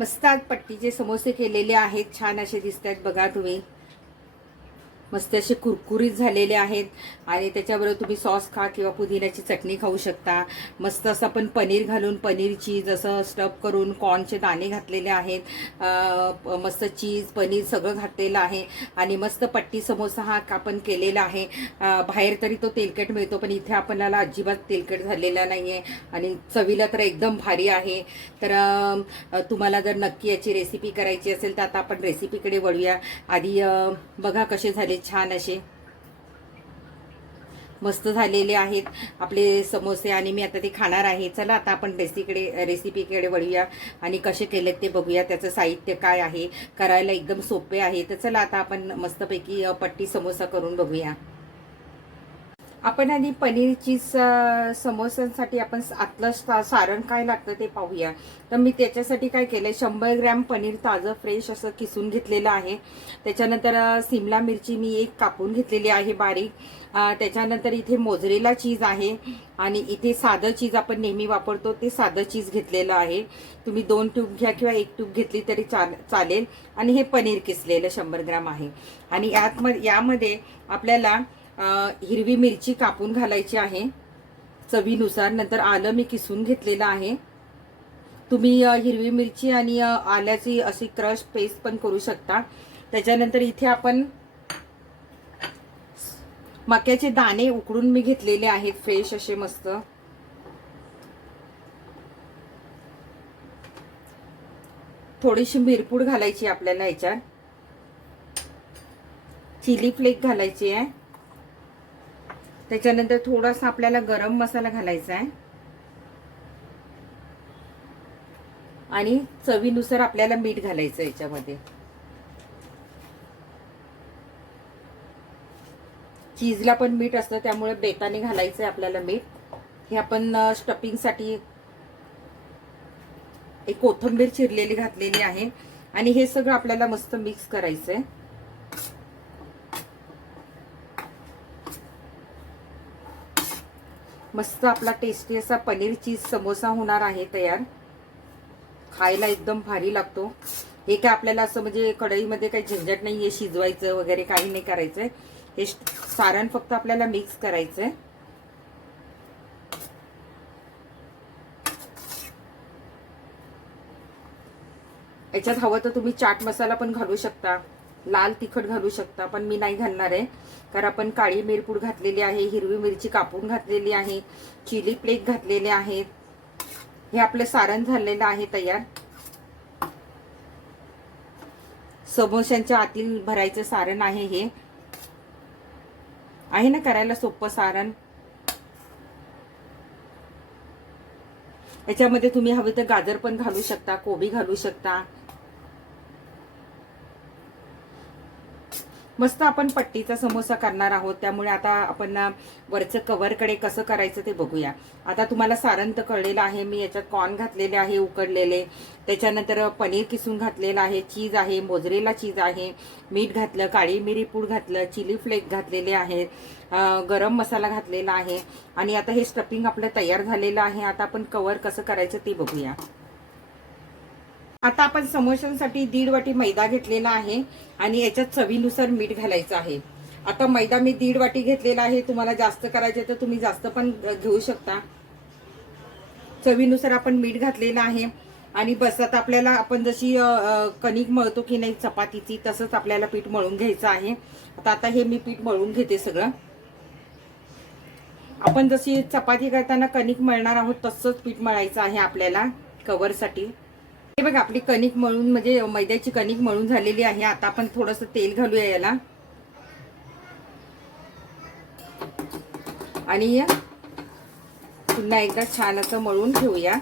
मस्त आज पट्टीचे समोसे केलेले आहेत छान असे दिसत आहेत बघा तुम्ही. मस्त असे कुरकुरीत झालेले आहेत. आणि त्याच्याबरोबर तुम्ही सॉस खा किंवा पुदिन्याची चटणी खाऊ शकता. मस्त असं आपण पनीर घालून पनीर चीज असं स्टफ करून कॉर्नचे दाणे घातलेले आहेत. मस्त चीज पनीर सगळं घातलेलं आहे. आणि मस्त पट्टी समोसा हा आपण केलेला आहे. बाहेर तरी तो तेलकट मिळतो पण इथे आपल्याला अजिबात तेलकट झालेला नाही आहे आणि चवीला तर एकदम भारी आहे. तर तुम्हाला जर नक्की याची रेसिपी करायची असेल तर आता आपण रेसिपीकडे वळूया. आधी बघा कसे झाले छान असे मस्त झालेले आहेत आपले समोसे आणि मी आता ते खाणार आहे. चला आता आपण रेसिपीकडे रेसिपीकडे वळूया आणि कसे केलेत ते बघूया त्याचं साहित्य काय आहे करायला एकदम सोपे आहे. तर चला आता आपण मस्तपैकी पट्टी समोसा करून बघूया. आपण आधी पनीरची चीज समोस्यांसाठी आपण आतलं सा- सारण काय लागतं ते पाहूया. तर मी त्याच्यासाठी काय केलंय शंभर ग्रॅम पनीर ताजं फ्रेश असं किसून घेतलेलं आहे. त्याच्यानंतर सिमला मिरची मी एक कापून घेतलेली आहे बारीक. त्याच्यानंतर इथे मोजरेला चीज आहे आणि इथे साधं चीज आपण नेहमी वापरतो ते साधं चीज घेतलेलं आहे. तुम्ही दोन ट्यूब घ्या किंवा एक ट्यूब घेतली तरी चाल चालेल. आणि हे पनीर किसलेलं शंभर ग्रॅम आहे. आणि यात यामध्ये आपल्याला हिरवी मिरची कापून घालायची आहे. चवीनुसार. नंतर आलं मी किसून घेतलेलं आहे. तुम्ही हिरवी मिरची आणि आल्याची अशी क्रश पेस्ट पण करू शकता. त्याच्यानंतर इथे आपण मक्याचे दाणे उकडून मी घेतलेले आहेत. फ्रेश असे मस्त. थोडीशी मिरपूड घालायची आपल्याला याच्यात. चिली फ्लेक घालायची आहे. त्याच्यानंतर थोडासा आपल्याला गरम मसाला घालायचा आहे. आणि चवीनुसार आपल्याला मीठ घालायचं याच्यामध्ये. चीजला पण मीठ असतं त्यामुळे बेताने घालायचं आहे आपल्याला मीठ. हे आपण स्टफिंगसाठी एक कोथिंबीर चिरलेली घातलेली आहे. आणि हे सगळं आपल्याला मस्त मिक्स करायचं आहे मस्त आपला टेस्टी असा पनीर चीज समोसा होणार आहे तयार. खायला एकदम भारी लागतो. हे काय आपल्याला असं म्हणजे कढईमध्ये काही झंझट नाही आहे शिजवायचं वगैरे काही नाही करायचंय. हे सारण फक्त आपल्याला मिक्स करायचंय. याच्यात हवं तर तुम्ही चाट मसाला पण घालू शकता. लाल तिखट घालू शकता पण मी नाही घालणार आहे. कारण आपण काळी मिरपूड घातलेली आहे हिरवी मिरची कापून घातलेली आहे चिली फ्लेक घातलेले आहेत हे आपलं सारण झालेलं आहे तयार. समोश्यांच्या आतील भरायचं सारण आहे हे. आहे ना करायला सोपं सारण? याच्यामध्ये तुम्ही हवे तर गाजर पण घालू शकता कोबी घालू शकता. मस्त आपण पट्टीचा समोसा करणार आहोत. त्यामुळे आता आपण वरचं कवरकडे कसं करायचं ते बघूया. आता तुम्हाला सारण तर कळलेलं आहे. मी याच्यात कॉर्न घातलेले आहे उकडलेले. त्याच्यानंतर पनीर किसून घातलेलं आहे. चीज आहे मोजरेला चीज आहे. मीठ घातलं काळी मिरी पूड घातलं चिली फ्लेक घातलेले आहेत. गरम मसाला घातलेला आहे. आणि आता हे स्टफिंग आपलं तयार झालेलं आहे. आता आपण कवर कसं करायचं ते बघूया. आता आपण समोशांसाठी दीड वाटी मैदा घेतलेला आहे आणि याच्यात चवीनुसार मीठ घालायचं आहे. आता मैदा मी दीड वाटी घेतलेला आहे. तुम्हाला जास्त करायचे तर तुम्ही जास्त पण घेऊ शकता. चवीनुसार आपण मीठ घातलेलं आहे. आणि बस आता आपल्याला आपण जशी कणिक मळतो की नाही चपातीची तसंच आपल्याला पीठ मळून घ्यायचं आहे. आता आता हे मी पीठ मळून घेते सगळं. आपण जशी चपाती करताना कणिक मळणार आहोत तसंच पीठ मळायचं आहे आपल्याला कवरसाठी हे बघा आपली कणिक मळून म्हणजे मैद्याची कणिक मळून झालेली आहे. आता आपण थोडस तेल घालूया याला. आणि पुन्हा एकदा छान असं मळून ठेवूया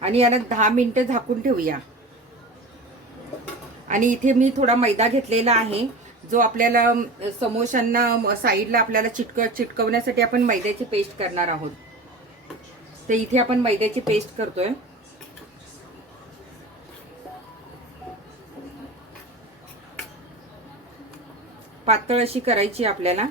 आणि याला दहा मिनिटं झाकून ठेवूया. आणि इथे मी थोडा मैदा घेतलेला आहे. जो आपल्याला समोशांना साईडला आपल्याला चिटक चिटकवण्यासाठी आपण मैद्याची पेस्ट करणार आहोत. तर इथे आपण मैद्याची पेस्ट करतोय. पातळ अशी करायची आपल्याला.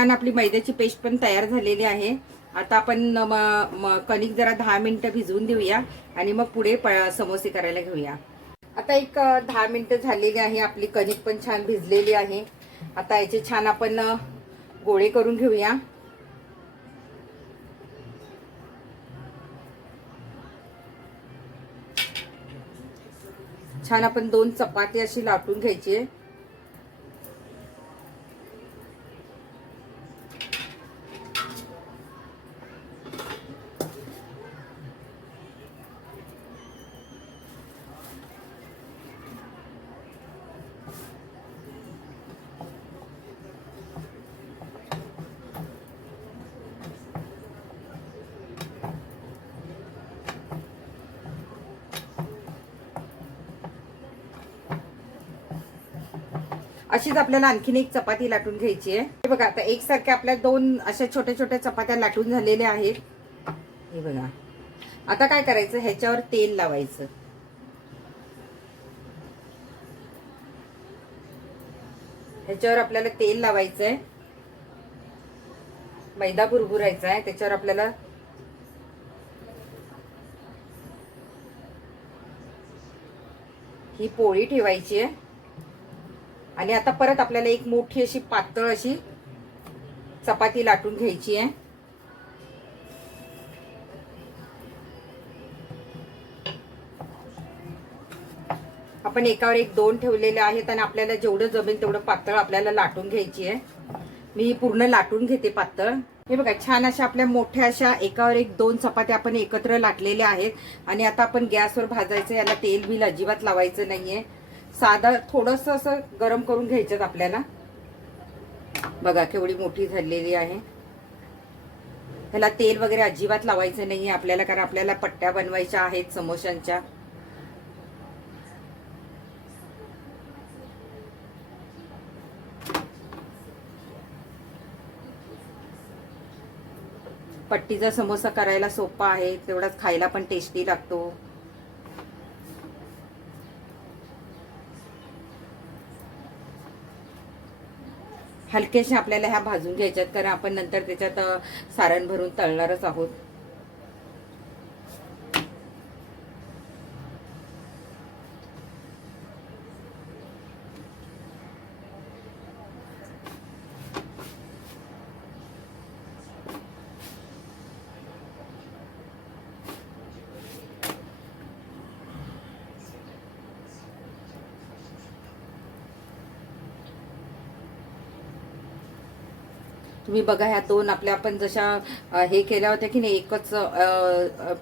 छान आपली मैद्याची पेस्ट पण तयार झालेली आहे. आता आपण म- कणिक जरा दहा मिनटं भिजवून देऊया आणि मग पुढे प- समोसे करायला घेऊया. आता एक दहा मिनटं झालेली आहे. आपली कणिक पण छान भिजलेली आहे. आता याचे छान आपण गोळे करून घेऊया. छान आपण दोन चपाती अशी लाटून घ्यायची आहे. अशीच आपल्याला आणखीन एक चपाती लाटून घ्यायची आहे. हे बघा आता एकसारख्या आपल्या दोन अशा छोट्या छोट्या चपात्या लाटून झालेल्या आहेत. हे बघा. आता काय करायचं? ह्याच्यावर तेल लावायचं. ह्याच्यावर आपल्याला तेल लावायचं आहे मैदा भुरभुरायचा आहे. त्याच्यावर आपल्याला ही पोळी ठेवायची आहे. आणि आता परत आपल्याला एक मोठी अशी पातळ अशी चपाती लाटून घ्यायची आहे. आपण एकावर एक दोन ठेवलेले आहेत आणि आपल्याला जेवढं जमेल तेवढं पातळ आपल्याला लाटून घ्यायची आहे. मी पूर्ण लाटून घेते पातळ. हे बघा छान अशा आपल्या मोठ्या अशा एकावर एक दोन चपात्या आपण एकत्र लाटलेल्या आहेत. आणि आता आपण गॅसवर भाजायचं याला तेल बिल अजिबात लावायचं नाहीये. साधं थोडस असं गरम करून घ्यायचं आपल्याला. बघा केवढी मोठी झालेली आहे. ह्याला तेल वगैरे अजिबात लावायचं नाही आपल्याला कारण आपल्याला पट्ट्या बनवायच्या आहेत समोशांच्या. पट्टीचा समोसा करायला सोपा आहे तेवढाच खायला पण टेस्टी लागतो. हलक्याशा आपल्याला ह्या भाजून घ्यायच्यात कारण आपण नंतर त्याच्यात सारण भरून तळणारच आहोत. तुम्ही बघा ह्या दोन आपल्या आपण जशा हे केल्या होत्या की नाही एकच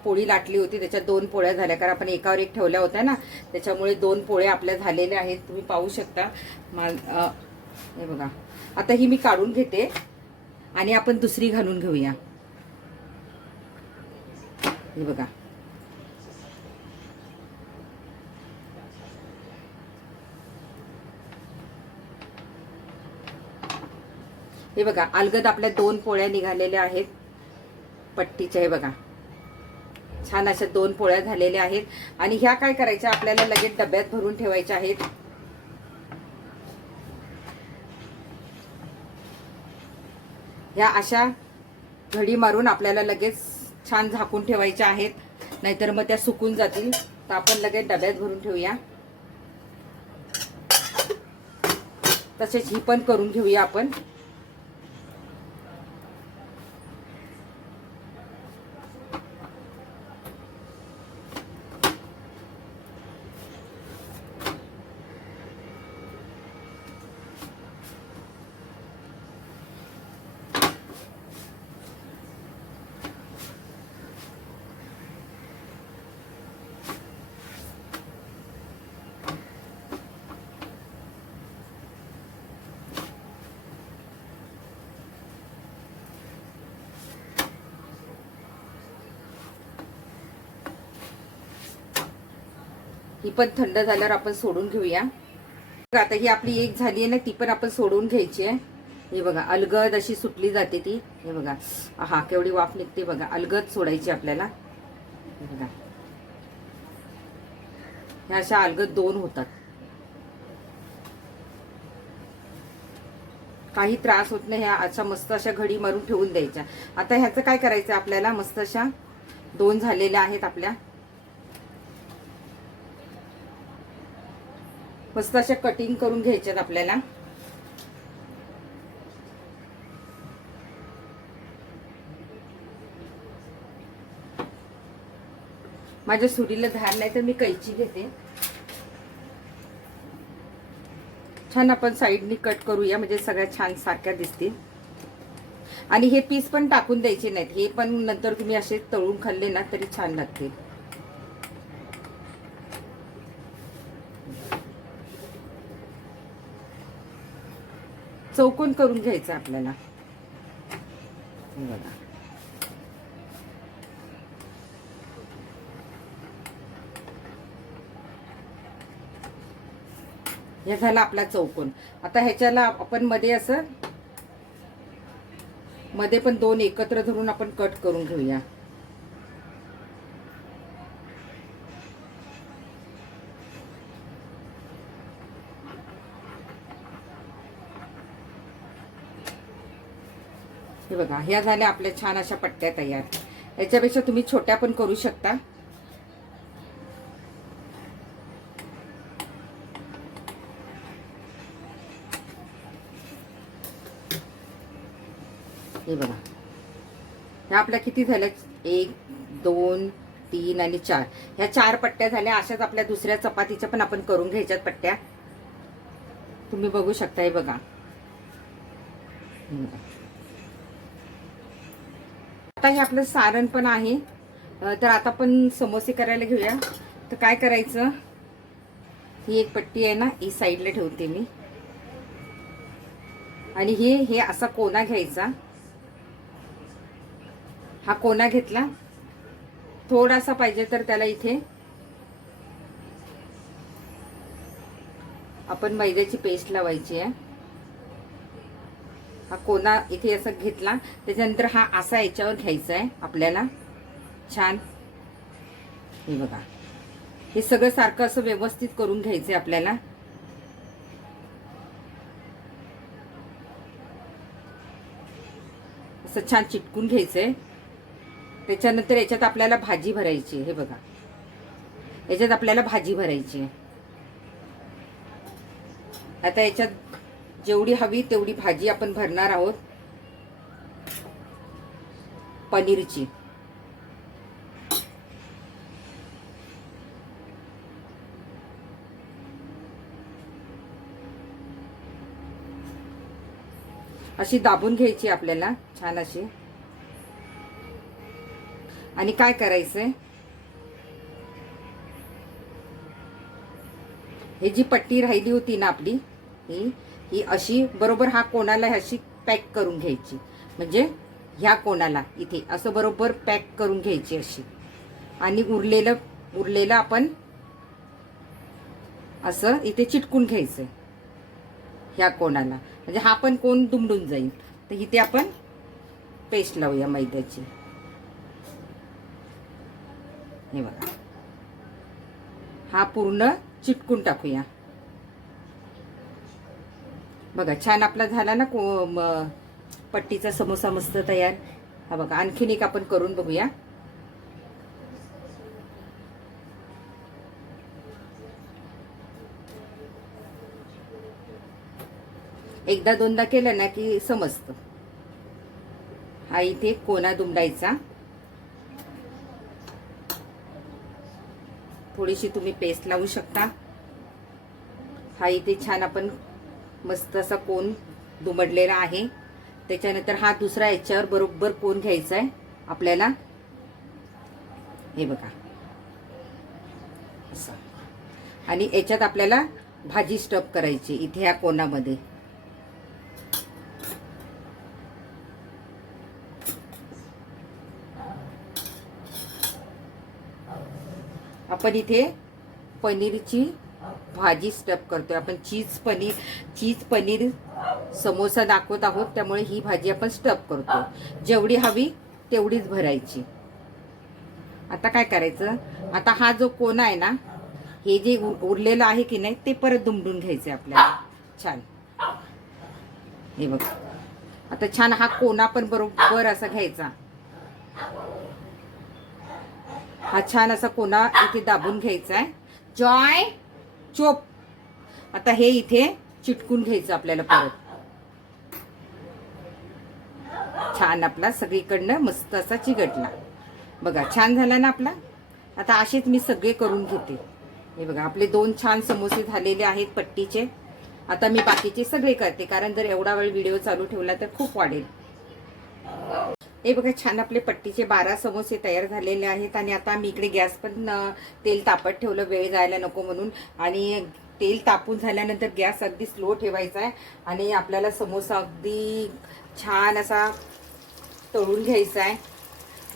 पोळी लाटली होती त्याच्यात दोन पोळ्या झाल्या. कारण आपण एकावर एक ठेवल्या होत्या ना त्याच्यामुळे दोन पोळ्या आपल्या झालेल्या आहेत. तुम्ही पाहू शकता. माल हे बघा. आता ही मी काढून घेते आणि आपण दुसरी घालून घेऊया. हे बघा. हे बघा अलगद आपल्या दोन पोळ्या निघालेल्या आहेत. पट्टीच्या हे बघा. छान अशा दोन पोळ्या झालेल्या आहेत. आणि ह्या काय करायच्या? आपल्याला लगेच डब्यात भरून ठेवायच्या आहेत. ह्या अशा घडी मारून आपल्याला लगेच छान झाकून ठेवायच्या आहेत. नाहीतर मग त्या सुकून जातील. तर आपण लगेच डब्यात भरून ठेवूया. तसेच ही पण करून घेऊया आपण. ही पण थंड झाल्यावर आपण सोडून घेऊया. आता ही आपली एक झाली आहे ना ती पण आपण सोडून घ्यायची आहे. हे बघा अलगद अशी सुटली जाते ती. हे बघा हा केवढी वाफ निघते बघा अलगद सोडायची आपल्याला. हे बघा. ह्या अशा अलगद दोन होतात. काही त्रास होत नाही ह्या अशा मस्त अशा घडी मारून ठेवून द्यायच्या. आता ह्याचं काय करायचं आपल्याला? मस्त अशा दोन झालेल्या आहेत आपल्या. मस्त अशा कटिंग करून घ्यायच्यात आपल्याला. माझ्या सुरीला धार नाही तर मी कैची घेते. छान आपण साईडनी कट करूया म्हणजे सगळ्या छान सारख्या दिसतील. आणि हे पीस पण टाकून द्यायचे नाहीत. हे पण नंतर तुम्ही असे तळून खाल्ले ना तरी छान लागतील. चौकोन करून घ्यायचं आपल्याला. हे बघा. हे झाला आपला चौकोन. आता ह्याच्याला आपण मध्ये असं मध्ये पण दोन एकत्र धरून आपण कट करून घेऊया. बघा ह्या झाल्या आपल्या छान अशा पट्ट्या तयार. याच्यापेक्षा तुम्ही छोट्या पण करू शकता. हे बघा. ह्या आपल्या किती झाल्या? एक दोन तीन आणि चार. ह्या चार पट्ट्या झाल्या अशाच आपल्या दुसऱ्या चपातीच्या पण आपण करून घ्यायच्यात पट्ट्या. तुम्ही बघू शकता हे बघा. हे बघा. आता हे आपलं सारण पण आहे. तर आता आपण समोसे करायला घेऊया. तर काय करायचं? ही एक पट्टी आहे ना ही साईडला ठेवते मी. आणि हे हे असा कोना घ्यायचा. हा कोना घेतला. थोडासा पाहिजे तर त्याला इथे आपण मैद्याची पेस्ट लावायची आहे. हा कोना इथे असं घेतला. त्याच्यानंतर हा असा याच्यावर घ्यायचा आहे आपल्याला. छान. हे बघा. हे सगळं सारखं असं व्यवस्थित करून घ्यायचंय आपल्याला. असं छान चिटकून घ्यायचंय. त्याच्यानंतर याच्यात आपल्याला भाजी भरायची आहे. हे बघा. याच्यात आपल्याला भाजी भरायची आहे. आता याच्यात जेवढी हवी तेवढी भाजी आपण भरणार आहोत. पनीरची. अशी दाबून घ्यायची आपल्याला छान अशी. आणि काय करायचंय? हे जी पट्टी राहिली होती ना आपली ही ही अशी बरोबर हा कोणाला अशी पॅक करून घ्यायची. म्हणजे ह्या कोणाला इथे असं बरोबर पॅक करून घ्यायची अशी. आणि उरलेलं उरलेलं आपण असं इथे चिटकून घ्यायचं ह्या कोणाला. म्हणजे हा पण कोण दुमडून जाईल. तर इथे आपण पेस्ट लावूया मैद्याची. हे बघा. हा पूर्ण चिटकून टाकूया. बघा छान आपला झाला ना को पट्टीचा समोसा मस्त तयार. हा बघा आणखीन एक आपण करून बघूया. एकदा दोनदा केलं ना की समजतं. हा इथे कोना दुमडायचा. थोडीशी तुम्ही पेस्ट लावू शकता. हा इथे छान आपण मस्त असा कोन दुमडलेला आहे. त्याच्यानंतर हा दुसरा याच्यावर बरोबर कोन घ्यायचा आहे. आपल्याला हे बघा. असं. आणि याच्यात आपल्याला भाजी स्टप करायची इथे ह्या कोणामध्ये आपण इथे पनीरची भाजी स्टप करतोय. आपण चीज पनीर चीज पनीर समोसा दाखवत आहोत. त्यामुळे ही भाजी आपण स्टप करतो जेवढी हवी तेवढीच भरायची. आता काय करायचं? आता हा जो कोना आहे ना हे जे उरलेलं आहे की नाही ते परत दुमडून घ्यायचं आपल्याला. छान. हे बघ. आता छान हा कोना पण बरोबर असा घ्यायचा. हा छान असा कोना इथे दाबून घ्यायचा आहे जॉय! चोप. आता हे इथे चिटकून घ्यायचं आपल्याला परत. छान आपला सगळीकडनं मस्त असा चिकटला बघा छान झाला ना आपला? आता असेच मी सगळे करून घेते. हे बघा आपले दोन छान समोसे झालेले आहेत पट्टीचे. आता मी बाकीचे सगळे करते कारण जर एवढा वेळ व्हिडिओ चालू ठेवला तर खूप वाढेल. हे बघा छान आपले पट्टीचे बारा समोसे तयार झालेले आहेत आणि आता मी इकडे गॅस पण तेल तापत ठेवलं वेळ जायला नको म्हणून. आणि तेल तापून झाल्यानंतर गॅस अगदी स्लो ठेवायचा आहे आणि आपल्याला समोसा अगदी छान असा तळून घ्यायचा आहे.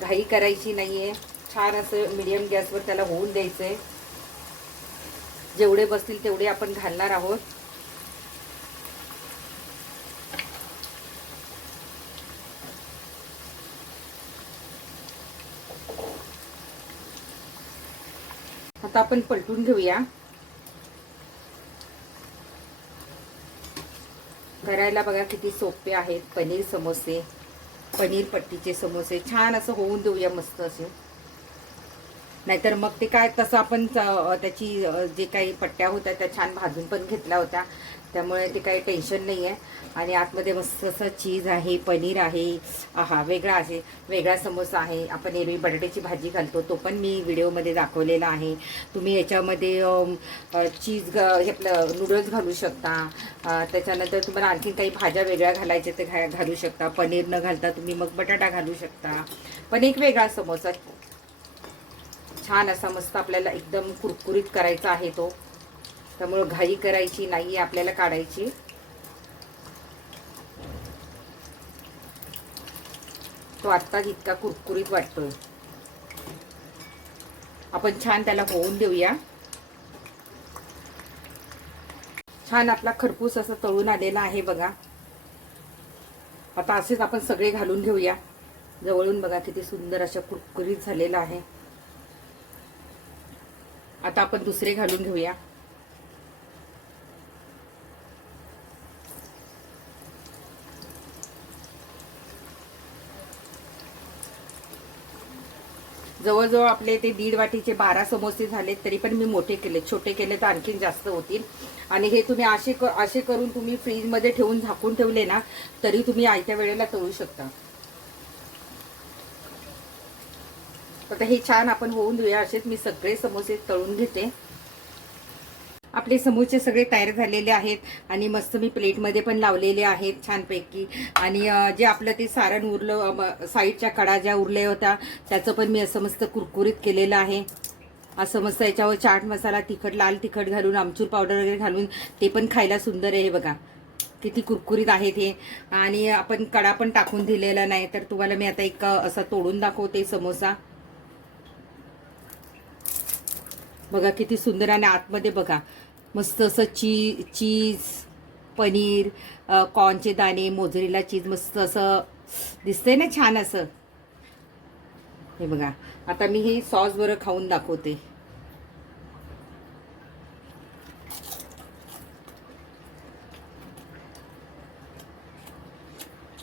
घाई करायची नाही आहे छान असं मिडियम गॅसवर त्याला होऊन द्यायचं आहे जेवढे बसतील तेवढे आपण घालणार आहोत. आपण पलटून घेऊया. करायला बघा किती सोपे आहेत. पनीर समोसे पनीर पट्टीचे समोसे. छान असं होऊन देऊया मस्त असे. नाहीतर मग ते काय तसं आपण त्याची जे काही पट्ट्या होत्या त्या छान भाजून पण घेतल्या होत्या. त्यामुळे ते काही टेन्शन नाही आहे आणि आतमध्ये मस्त असं चीज आहे पनीर आहे. हा वेगळा आहे. वेगळा समोसा आहे. आपण एरवी बटाट्याची भाजी घालतो. तो पण मी व्हिडिओमध्ये दाखवलेला आहे. तुम्ही याच्यामध्ये चीज आपलं नूडल्स घालू शकता. त्याच्यानंतर तुम्हाला आणखी काही भाज्या वेगळ्या घालायच्या ते घा घालू शकता. पनीर न घालता तुम्ही मग बटाटा घालू शकता. पण एक वेगळा समोसा. छान असा मस्त आपल्याला एकदम कुरकुरीत करायचा आहे तो. त्यामुळं घाई करायची नाही आपल्याला काढायची. तो आत्ताच इतका कुरकुरीत वाटतोय. आपण छान त्याला होऊन देऊया. छान आपला खरपूस असं तळून आलेला आहे बघा. आता असेच आपण सगळे घालून घेऊया. जवळून बघा किती सुंदर अशा कुरकुरीत झालेला आहे. आता आपण दुसरे घालून घेऊया. जवळजवळ आपले ते दीड वाटीचे बारा समोसे झाले तरी पण मी मोठे केले. छोटे केले तर आणखीन जास्त होतील. आणि हे तुम्ही असे असे करून तुम्ही फ्रीजमध्ये ठेवून झाकून ठेवले ना तरी तुम्ही आयत्या वेळेला तळू शकता. आता हे छान आपण होऊन देऊया. असेच मी सगळे समोसे तळून घेते. आपले समोसे सगळे तयार झालेले आहेत आणि मस्त मी प्लेटमध्ये पण लावलेले आहेत छानपैकी. आणि जे आपलं ते सारण उरलं साईडच्या कडा ज्या उरल्या होत्या त्याचं पण मी असं मस्त कुरकुरीत केलेलं आहे. असं मस्त याच्यावर चाट मसाला तिखट लाल तिखट घालून आमचूर पावडर वगैरे घालून ते पण खायला सुंदर आहे बघा. किती कुरकुरीत आहेत हे आणि आपण कडा पण टाकून दिलेला नाही तर तुम्हाला मी आता एक असा तोडून दाखवते समोसा. बघा किती सुंदर आणि आतमध्ये बघा. मस्त असं ची चीज पनीर कॉर्नचे दाणे मोजरीला चीज मस्त असं दिसतंय ना छान असं. हे बघा आता मी हे सॉस बरं खाऊन दाखवते.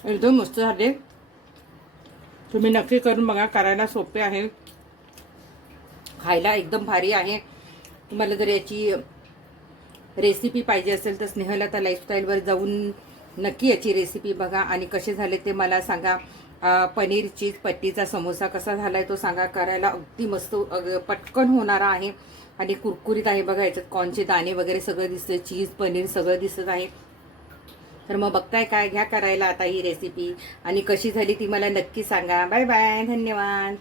एकदम मस्त झाले. तुम्ही नक्की करून बघा करायला सोपे आहे. खायला एकदम भारी आहे. तुम्हाला जर याची रेसिपी पाहिजे असेल तर स्नेहलता लाईफस्टाईलवर जाऊन नक्की याची रेसिपी बघा. आणि कसे झाले ते मला सांगा. पनीर चीज पट्टीचा समोसा कसा झालाय तो सांगा. करायला अगदी मस्त अग- पटकन होणारा आहे. आणि कुरकुरीत आहे बघा याच्यात कॉर्नचे दाणे वगैरे सगळं दिसतं चीज पनीर सगळं दिसत आहे. तर मग बघताय काय घ्या करायला आता ही रेसिपी आणि कशी झाली ती मला नक्की सांगा. बाय बाय धन्यवाद.